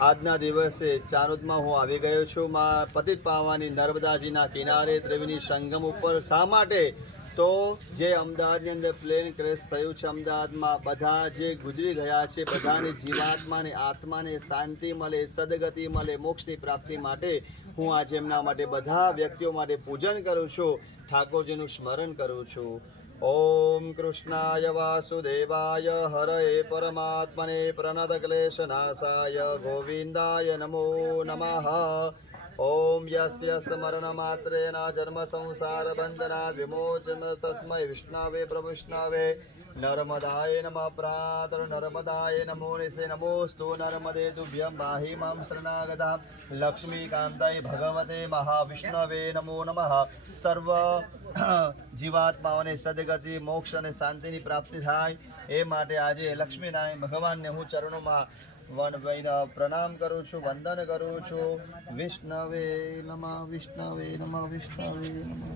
આજના દિવસે ચાણોદમાં હું આવી ગયો છું માં પતિત પાવાની નર્મદાજીના કિનારે ત્રિવેણી સંગમ ઉપર. શા માટે? તો જે અમદાવાદની અંદર પ્લેન ક્રેશ થયું છે, અમદાવાદમાં બધા જે ગુજરી ગયા છે, બધાની જીવાત્માને આત્માને શાંતિ મળે, સદગતિ મળે, મોક્ષની પ્રાપ્તિ માટે હું આજે એમના માટે બધા વ્યક્તિઓ માટે પૂજન કરું છું, ઠાકોરજીનું સ્મરણ કરું છું. ઓમ કૃષ્ણાય વાસુદેવાય હરએ પરમાત્મને પ્રણતક્લેશનાશાય ગોવિંદાય નમો નમઃ. ઓમ યસ્ય સ્મરણ માત્રેણ જન્મ સંસાર બંધનાદ વિમોચન તસ્મૈ વિષ્ણવે પ્રવિષ્ણવે નર્મદાય નમઃ. પ્રાતર નર્મદાય નમો નિશે નમોસ્તુ નર્મદે તુભ્યં પાહિ માં શરણાગતા લક્ષ્મીકાંતાય ભગવતે મહાવિષ્ણવે નમો નમઃ. સર્વ જીવાત્માઓને સદગતિ, મોક્ષ અને શાંતિની પ્રાપ્તિ થાય એ માટે આજે લક્ષ્મીનારાયણ ભગવાનને હું ચરણોમાં પ્રણામ કરું છું, વંદન કરું છું. વિષ્ણવે નમઃ, વિષ્ણવે નમઃ, વિષ્ણવે નમઃ.